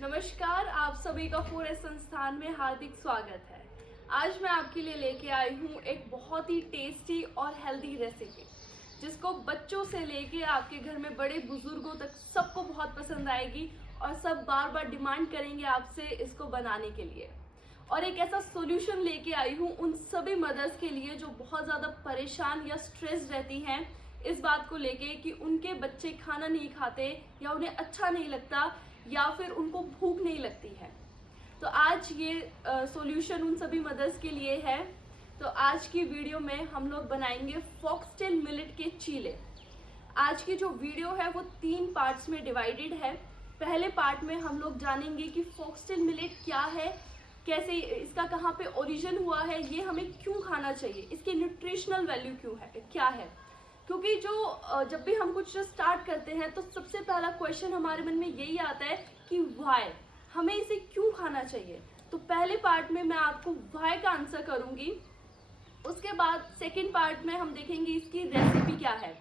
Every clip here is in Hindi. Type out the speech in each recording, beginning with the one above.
नमस्कार, आप सभी का पूरे संस्थान में हार्दिक स्वागत है। आज मैं आपके लिए लेके आई हूँ एक बहुत ही टेस्टी और हेल्दी रेसिपी, जिसको बच्चों से लेके आपके घर में बड़े बुजुर्गों तक सबको बहुत पसंद आएगी और सब बार बार डिमांड करेंगे आपसे इसको बनाने के लिए। और एक ऐसा सॉल्यूशन लेके आई हूँ उन सभी मदर्स के लिए जो बहुत ज़्यादा परेशान या स्ट्रेस रहती हैं इस बात को लेके कि उनके बच्चे खाना नहीं खाते या उन्हें अच्छा नहीं लगता या फिर उनको भूख नहीं लगती है। तो आज ये सॉल्यूशन उन सभी मदर्स के लिए है। तो आज की वीडियो में हम लोग बनाएंगे फॉक्सटेल मिलेट के चीले। आज की जो वीडियो है वो 3 पार्ट्स में डिवाइडेड है। पहले पार्ट में हम लोग जानेंगे कि फॉक्सटेल मिलेट क्या है, कैसे इसका कहाँ पे ओरिजिन हुआ है, ये हमें क्यों खाना चाहिए, इसकी न्यूट्रिशनल वैल्यू क्या है। क्योंकि जब भी हम कुछ स्टार्ट करते हैं तो सबसे पहला क्वेश्चन हमारे मन में यही आता है कि व्हाई, हमें इसे क्यों खाना चाहिए। तो पहले पार्ट में मैं आपको व्हाई का आंसर करूंगी। उसके बाद सेकंड पार्ट में हम देखेंगे इसकी रेसिपी क्या है।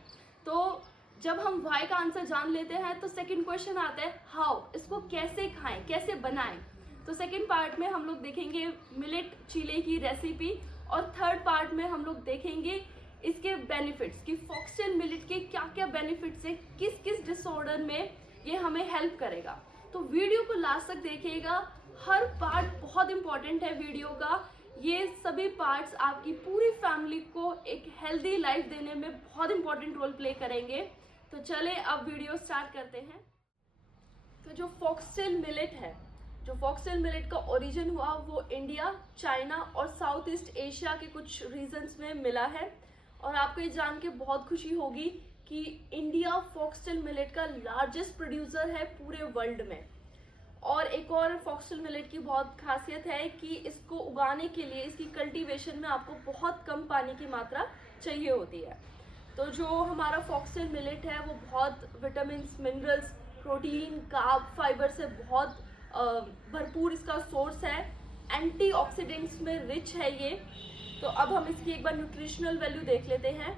तो जब हम व्हाई का आंसर जान लेते हैं तो सेकंड क्वेश्चन आता है हाउ, इसको कैसे खाएं, कैसे बनाएं। तो सेकंड पार्ट में हम लोग देखेंगे मिलेट चीले की रेसिपी और थर्ड पार्ट में हम लोग देखेंगे इसके बेनिफिट्स कि फॉक्सटेल मिलेट के क्या क्या बेनिफिट्स है, किस किस डिसऑर्डर में ये हमें हेल्प करेगा। तो वीडियो को लास्ट तक देखिएगा, हर पार्ट बहुत इंपॉर्टेंट है वीडियो का। ये सभी पार्ट्स आपकी पूरी फैमिली को एक हेल्दी लाइफ देने में बहुत इंपॉर्टेंट रोल प्ले करेंगे। तो चले अब वीडियो स्टार्ट करते हैं। तो जो फॉक्सटेल मिलेट है, जो फॉक्सटेल मिलेट का ओरिजिन हुआ वो इंडिया, चाइना और साउथ ईस्ट एशिया के कुछ रीजन्स में मिला है। और आपको ये जान के बहुत खुशी होगी कि इंडिया फॉक्सटेल मिलेट का लार्जेस्ट प्रोड्यूसर है पूरे वर्ल्ड में। और एक और फॉक्सटेल मिलेट की बहुत खासियत है कि इसको उगाने के लिए इसकी कल्टीवेशन में आपको बहुत कम पानी की मात्रा चाहिए होती है। तो जो हमारा फॉक्सटेल मिलेट है वो बहुत vitamin, minerals, protein, carb, fibre से बहुत भरपूर इसका सोर्स है। एंटीऑक्सीडेंट्स में रिच है ये। तो अब हम इसकी एक बार न्यूट्रिशनल वैल्यू देख लेते हैं।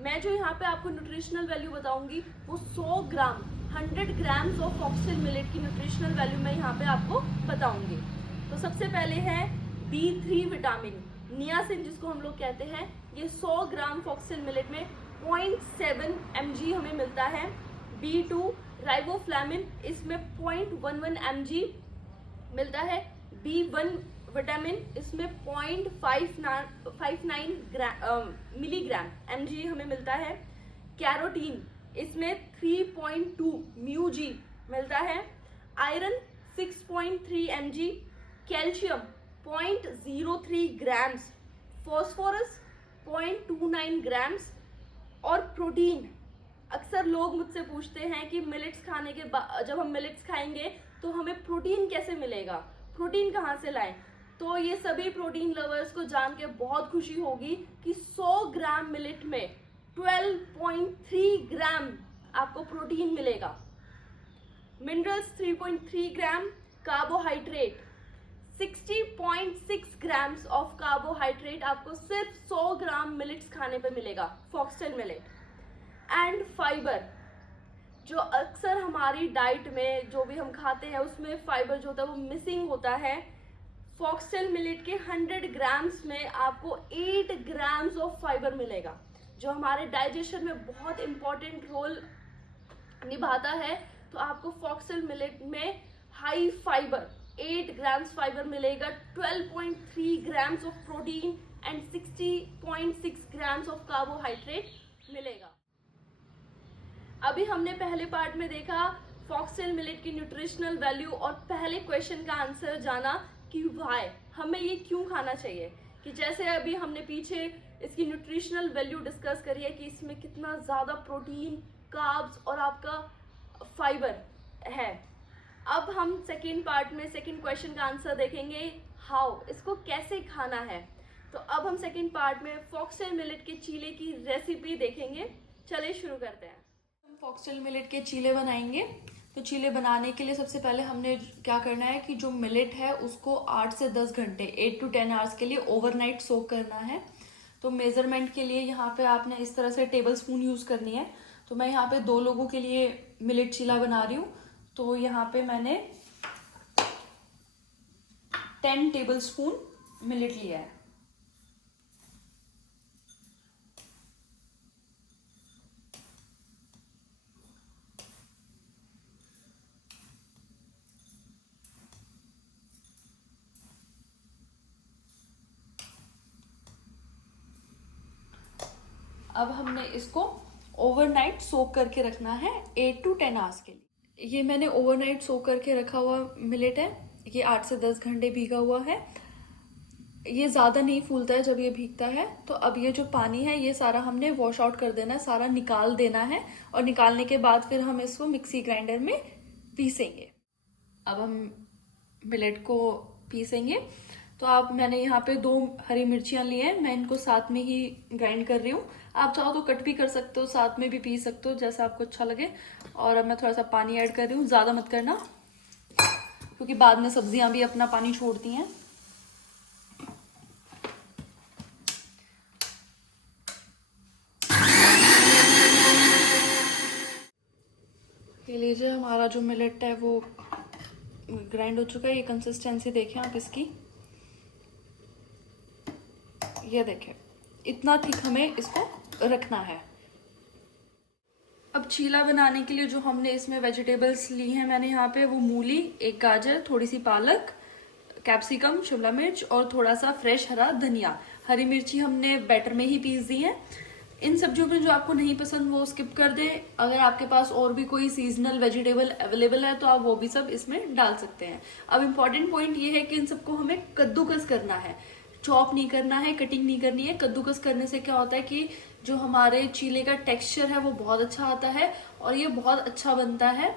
मैं जो यहाँ पे आपको न्यूट्रिशनल वैल्यू बताऊंगी वो 100 ग्राम 100 ग्राम्स ऑफ फॉक्सटेल मिलेट की न्यूट्रिशनल वैल्यू मैं यहाँ पे आपको बताऊंगी। तो सबसे पहले है B3 विटामिन, नियासिन जिसको हम लोग कहते हैं। ये 100 ग्राम फॉक्सटेल मिलेट में 0.7 mg हमें मिलता है। B2 राइबोफ्लाविन, इसमें 0.11 mg मिलता है। B1 विटामिन, इसमें 0.59 मिलीग्राम mg हमें मिलता है। कैरोटीन, इसमें 3.2 μg मिलता है। Iron 6.3 mg, calcium 0.03 grams, phosphorus 0.29 grams. और प्रोटीन, अक्सर लोग मुझसे पूछते हैं कि मिलेट्स खाने के बाद जब हम मिलेट्स खाएंगे तो हमें प्रोटीन कैसे मिलेगा, प्रोटीन कहाँ से लाएं। तो ये सभी प्रोटीन लवर्स को जान के बहुत खुशी होगी कि 100 ग्राम मिलेट में 12.3 ग्राम आपको प्रोटीन मिलेगा। Minerals 3.3 gram, carbohydrate 60.6 grams of carbohydrate आपको सिर्फ 100 ग्राम मिलेट्स खाने पे मिलेगा, फॉक्सटेल मिलेट। एंड फाइबर, जो अक्सर हमारी डाइट में जो भी हम खाते हैं उसमें फाइबर जो होता है वो मिसिंग होता है। फॉक्सटेल मिलेट के 100 ग्राम्स में आपको 8 ग्राम्स ऑफ फाइबर मिलेगा, जो हमारे डाइजेशन में बहुत इंपॉर्टेंट रोल निभाता है। तो आपको फॉक्सटेल मिलेट में हाई फाइबर 8 ग्राम्स फाइबर मिलेगा, 12.3 grams of protein and 60.6 grams of carbohydrate मिलेगा। अभी हमने पहले पार्ट में देखा फॉक्सटेल मिलेट की न्यूट्रिशनल वैल्यू और पहले क्वेश्चन का आंसर जाना कि व्हाई, हमें ये क्यों खाना चाहिए। कि जैसे अभी हमने पीछे इसकी न्यूट्रिशनल वैल्यू डिस्कस करी है कि इसमें कितना ज़्यादा प्रोटीन, कार्ब्स और आपका फाइबर है। अब हम सेकेंड पार्ट में सेकेंड क्वेश्चन का आंसर देखेंगे हाउ, इसको कैसे खाना है। तो अब हम सेकेंड पार्ट में फॉक्सटेल मिलेट के चीले की रेसिपी देखेंगे। चलिए शुरू करते हैं। हम फॉक्सटेल मिलेट के चीले बनाएंगे। तो चीले बनाने के लिए सबसे पहले हमने क्या करना है कि जो मिलेट है उसको 8 से 10 घंटे 8 to 10 आवर्स के लिए ओवरनाइट सोक करना है। तो मेजरमेंट के लिए यहाँ पे आपने इस तरह से टेबल स्पून यूज करनी है। तो मैं यहाँ पे 2 लोगों के लिए मिलेट चीला बना रही हूँ। तो यहाँ पे मैंने 10 टेबलस्पून मिलेट लिया है। अब हमने इसको ओवरनाइट सोक करके रखना है 8 to 10 आवर्स के लिए। ये मैंने ओवरनाइट सोक करके रखा हुआ मिलेट है। ये 8 से 10 घंटे भीगा हुआ है। ये ज़्यादा नहीं फूलता है जब ये भीगता है। तो अब ये जो पानी है ये सारा हमने वॉश आउट कर देना है, सारा निकाल देना है। और निकालने के बाद फिर हम इसको मिक्सी ग्राइंडर में पीसेंगे। अब हम मिलेट को पीसेंगे। तो मैंने यहाँ पे 2 हरी मिर्चियाँ ली हैं, मैं इनको साथ में ही ग्राइंड कर रही हूँ। आप चाहो तो कट भी कर सकते हो, साथ में भी पीस सकते हो, जैसा आपको अच्छा लगे। और अब मैं थोड़ा सा पानी ऐड कर रही हूँ, ज़्यादा मत करना क्योंकि बाद में सब्जियां भी अपना पानी छोड़ती हैं। ये लीजिए, हमारा जो मिलेट है वो ग्राइंड हो चुका है। ये कंसिस्टेंसी देखें आप इसकी, ये देखें, इतना थिक हमें इसको रखना है। अब चीला बनाने के लिए जो हमने इसमें वेजिटेबल्स ली हैं मैंने यहाँ पे, वो मूली, 1 गाजर, थोड़ी सी पालक, कैप्सिकम, शिमला मिर्च और थोड़ा सा फ्रेश हरा धनिया। हरी मिर्ची हमने बैटर में ही पीस दी है। इन सब्जियों में जो आपको नहीं पसंद वो स्किप कर दें। अगर आपके पास और भी कोई सीजनल वेजिटेबल अवेलेबल है तो आप वो भी सब इसमें डाल सकते हैं। अब इम्पॉर्टेंट पॉइंट ये है कि इन सबको हमें कद्दूकस करना है, चॉप नहीं करना है, कटिंग नहीं करनी है। कद्दूकस करने से क्या होता है कि जो हमारे चीले का टेक्सचर है वो बहुत अच्छा आता है और ये बहुत अच्छा बनता है।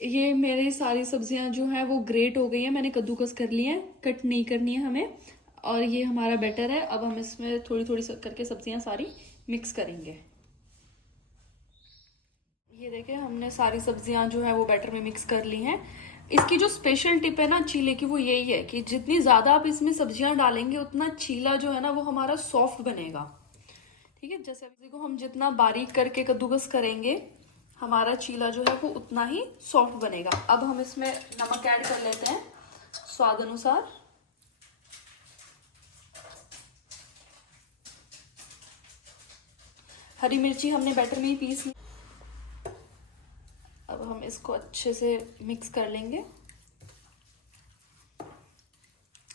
ये मेरी सारी सब्जियां जो हैं वो ग्रेट हो गई हैं, मैंने कद्दूकस कर ली हैं, कट नहीं करनी है हमें। और ये हमारा बैटर है। अब हम इसमें थोड़ी थोड़ी करके सब्जियां सारी मिक्स करेंगे। ये देखिए, हमने सारी सब्जियां जो है वो बैटर में मिक्स कर ली हैं। इसकी जो स्पेशल टिप है ना चीले की, वो यही है कि जितनी ज़्यादा आप इसमें सब्जियां डालेंगे उतना चीला जो है ना वो हमारा सॉफ्ट बनेगा। ठीक है, जैसे अभी को हम जितना बारीक करके कद्दूकस करेंगे हमारा चीला जो है वो उतना ही सॉफ्ट बनेगा। अब हम इसमें नमक ऐड कर लेते हैं स्वाद अनुसार। हरी मिर्ची हमने बैटर में ही पीस ली। अब हम इसको अच्छे से मिक्स कर लेंगे।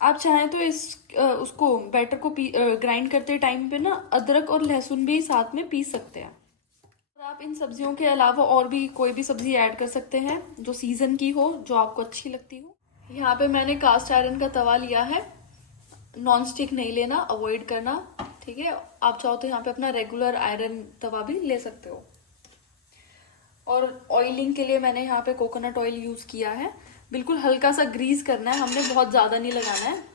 आप चाहें तो उसको बैटर को ग्राइंड करते टाइम पे ना अदरक और लहसुन भी साथ में पीस सकते हैं। और आप इन सब्जियों के अलावा और भी कोई भी सब्जी ऐड कर सकते हैं जो सीजन की हो, जो आपको अच्छी लगती हो। यहाँ पे मैंने कास्ट आयरन का तवा लिया है, नॉन स्टिक नहीं लेना, अवॉइड करना। ठीक है, आप चाहो तो यहाँ पे अपना रेगुलर आयरन तवा भी ले सकते हो। और ऑयलिंग के लिए मैंने यहाँ पे कोकोनट ऑयल यूज किया है। बिल्कुल हल्का सा ग्रीस करना है हमने, बहुत ज्यादा नहीं लगाना है।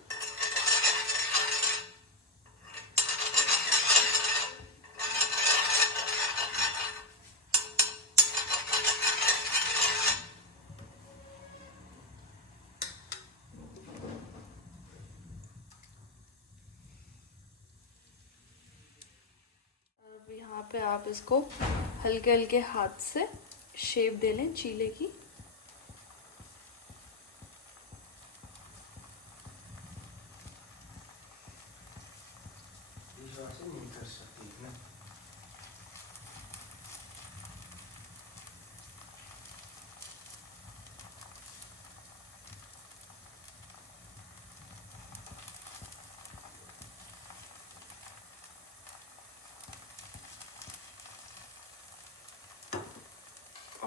अब यहाँ पे आप इसको हल्के हल्के हाथ से शेप दे लें चीले की।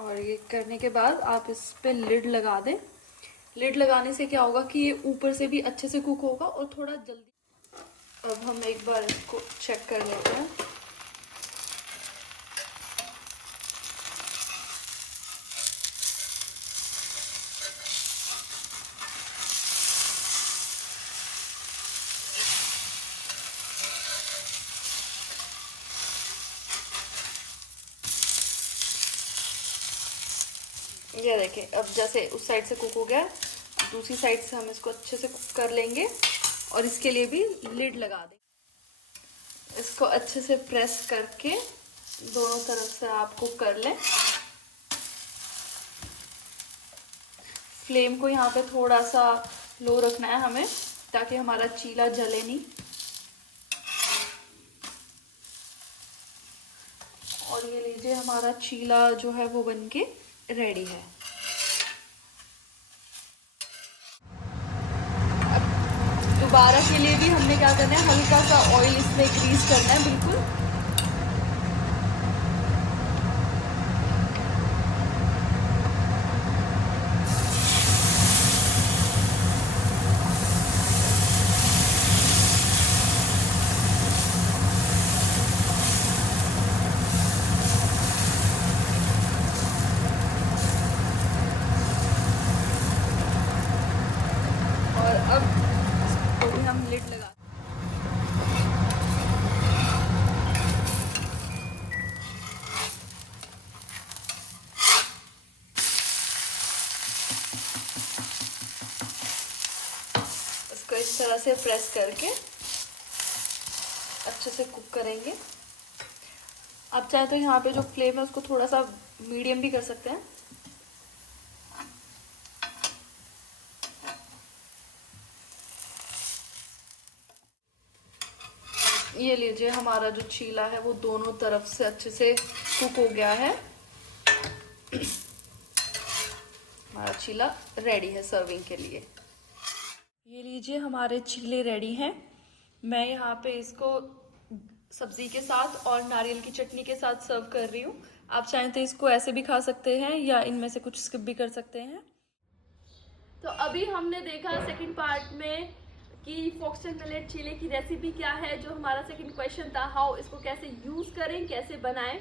और ये करने के बाद आप इस पे लिड लगा दें। लिड लगाने से क्या होगा कि ये ऊपर से भी अच्छे से कुक होगा और थोड़ा जल्दी। अब हम एक बार इसको चेक कर लेते हैं। ये देखें, अब जैसे उस साइड से कुक हो गया, दूसरी साइड से हम इसको अच्छे से कुक कर लेंगे और इसके लिए भी लिड लगा देंगे। इसको अच्छे से प्रेस करके दोनों तरफ से आप कुक कर लें। फ्लेम को यहाँ पे थोड़ा सा लो रखना है हमें, ताकि हमारा चीला जले नहीं। और ये लीजिए हमारा चीला जो है वो बनके रेडी है। अब दोबारा के लिए भी हमने क्या करना है, हल्का सा ऑयल इसमें ग्रीस करना है बिल्कुल। और अब इसको भी हम लिड लगा, इसको इस तरह से प्रेस करके अच्छे से कुक करेंगे। आप चाहे तो यहाँ पे जो फ्लेम है उसको थोड़ा सा मीडियम भी कर सकते हैं। ये लीजिए हमारा जो चीला है वो दोनों तरफ से अच्छे से कुक हो गया है। हमारा चीला रेडी है सर्विंग के लिए। ये लीजिए हमारे चीले रेडी हैं। मैं यहाँ पे इसको सब्जी के साथ और नारियल की चटनी के साथ सर्व कर रही हूँ। आप चाहें तो इसको ऐसे भी खा सकते हैं या इनमें से कुछ स्किप भी कर सकते हैं। तो अभी हमने देखा सेकंड पार्ट में कि फॉक्सटेल मिलेट चीले की रेसिपी क्या है, जो हमारा सेकंड क्वेश्चन था हाउ इसको कैसे यूज़ करें, कैसे बनाएं।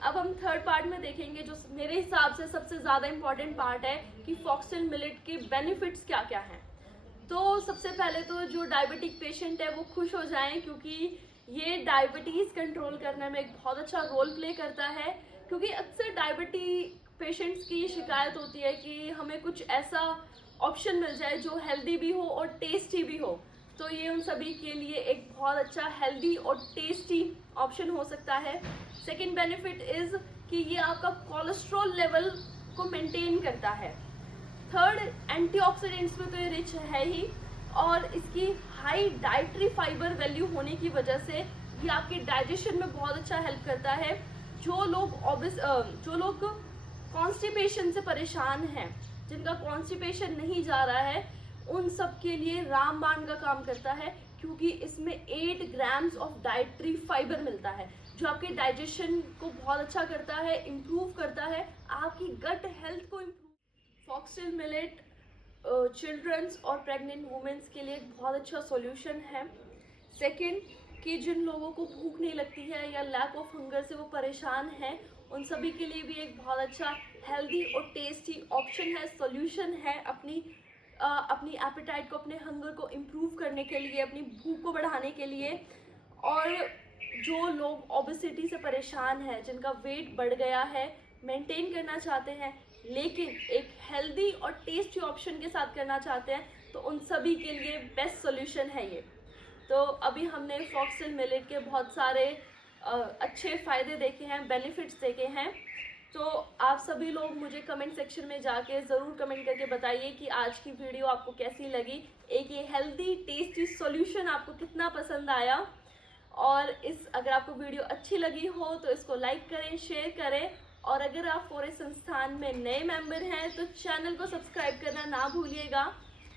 अब हम थर्ड पार्ट में देखेंगे, जो मेरे हिसाब से सबसे ज़्यादा इम्पॉर्टेंट पार्ट है कि फॉक्सटेल मिलेट के बेनिफिट्स क्या क्या हैं। तो सबसे पहले तो जो डायबिटिक पेशेंट है वो खुश हो जाएं, क्योंकि ये डायबिटीज़ कंट्रोल करने में एक बहुत अच्छा रोल प्ले करता है। क्योंकि अक्सर डायबिटीज पेशेंट्स की शिकायत होती है कि हमें कुछ ऐसा ऑप्शन मिल जाए जो हेल्दी भी हो और टेस्टी भी हो। तो ये उन सभी के लिए एक बहुत अच्छा हेल्दी और टेस्टी ऑप्शन हो सकता है। सेकंड बेनिफिट इज़ कि ये आपका कोलेस्ट्रॉल लेवल को मेंटेन करता है। थर्ड, एंटीऑक्सीडेंट्स में तो ये रिच है ही, और इसकी हाई डाइटरी फाइबर वैल्यू होने की वजह से ये आपके डाइजेशन में बहुत अच्छा हेल्प करता है। जो लोग कॉन्स्टिपेशन से परेशान हैं, जिनका कॉन्स्टिपेशन नहीं जा रहा है, उन सब के लिए रामबाण का काम करता है, क्योंकि इसमें 8 ग्राम्स ऑफ डाइटरी फाइबर मिलता है, जो आपके डाइजेशन को बहुत अच्छा करता है, इम्प्रूव करता है, आपकी गट हेल्थ को इम्प्रूव। फॉक्सटेल मिलेट चिल्ड्रंस और प्रेग्नेंट वुमेन्स के लिए एक बहुत अच्छा सॉल्यूशन है। सेकंड, कि जिन लोगों को भूख नहीं लगती है या लैक ऑफ हंगर से वो परेशान हैं, उन सभी के लिए भी एक बहुत अच्छा हेल्दी और टेस्टी ऑप्शन है, सॉल्यूशन है अपनी एपेटाइट को, अपने हंगर को इम्प्रूव करने के लिए, अपनी भूख को बढ़ाने के लिए। और जो लोग ओबेसिटी से परेशान हैं, जिनका वेट बढ़ गया है, मेंटेन करना चाहते हैं लेकिन एक हेल्दी और टेस्टी ऑप्शन के साथ करना चाहते हैं, तो उन सभी के लिए बेस्ट सॉल्यूशन है ये। तो अभी हमने फॉक्सटेल मिलेट के बहुत सारे अच्छे फ़ायदे देखे हैं, बेनिफिट्स देखे हैं। तो आप सभी लोग मुझे कमेंट सेक्शन में जाके ज़रूर कमेंट करके बताइए कि आज की वीडियो आपको कैसी लगी, एक ये हेल्दी टेस्टी सॉल्यूशन आपको कितना पसंद आया। और अगर आपको वीडियो अच्छी लगी हो तो इसको लाइक करें, शेयर करें, और अगर आप फोरेस्ट संस्थान में नए मेंबर हैं तो चैनल को सब्सक्राइब करना ना भूलिएगा।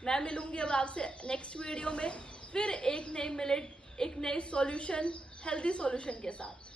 मैं मिलूंगी अब आपसे नेक्स्ट वीडियो में फिर एक नई मिलेट, एक नई सॉल्यूशन, हेल्दी सॉल्यूशन के साथ।